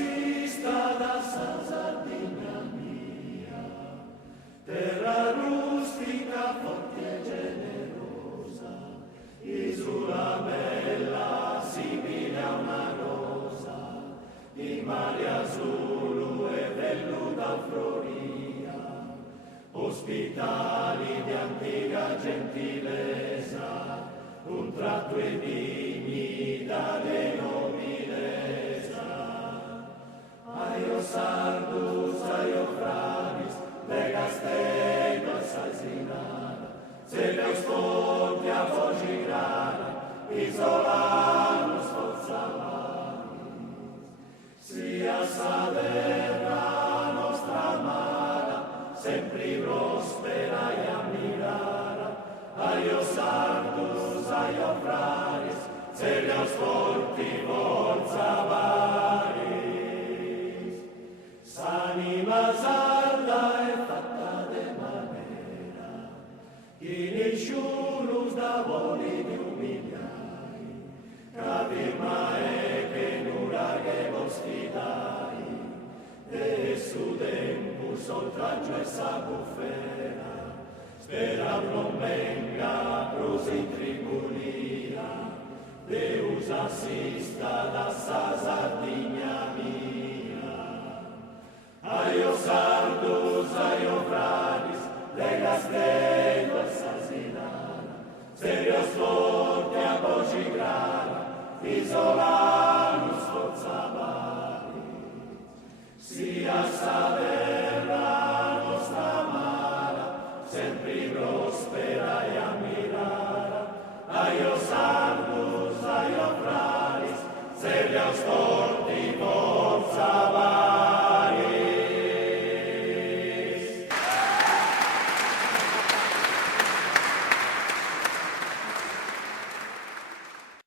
assista da San Sardegna mia, terra rustica, forte e generosa, isola bella, simile a una rosa, di mare azzurro e velluta floria, ospitali di antica gentilezza, un tratto e dignità e nobilezza. Aio sardus, aio fravis, de castello e salsinara, se le ascolti a voci grana, isolanus forzavaris, sia sa terra nostra amara, sempre prospera e ammirara, aio sardus, aio fraris, se le ascolti forza varis. S'anima sarda è fatta de manera, in il sciurus da voli di umiliai, capirma è che nura che vostidai, e su tempus oltraggio e sa buffera, spera non venga prus in tribulia, Deus assista da sa Sardegna mia. Aio sardus, aio franis, de castello e salsinara, serios forti a voci grana, isola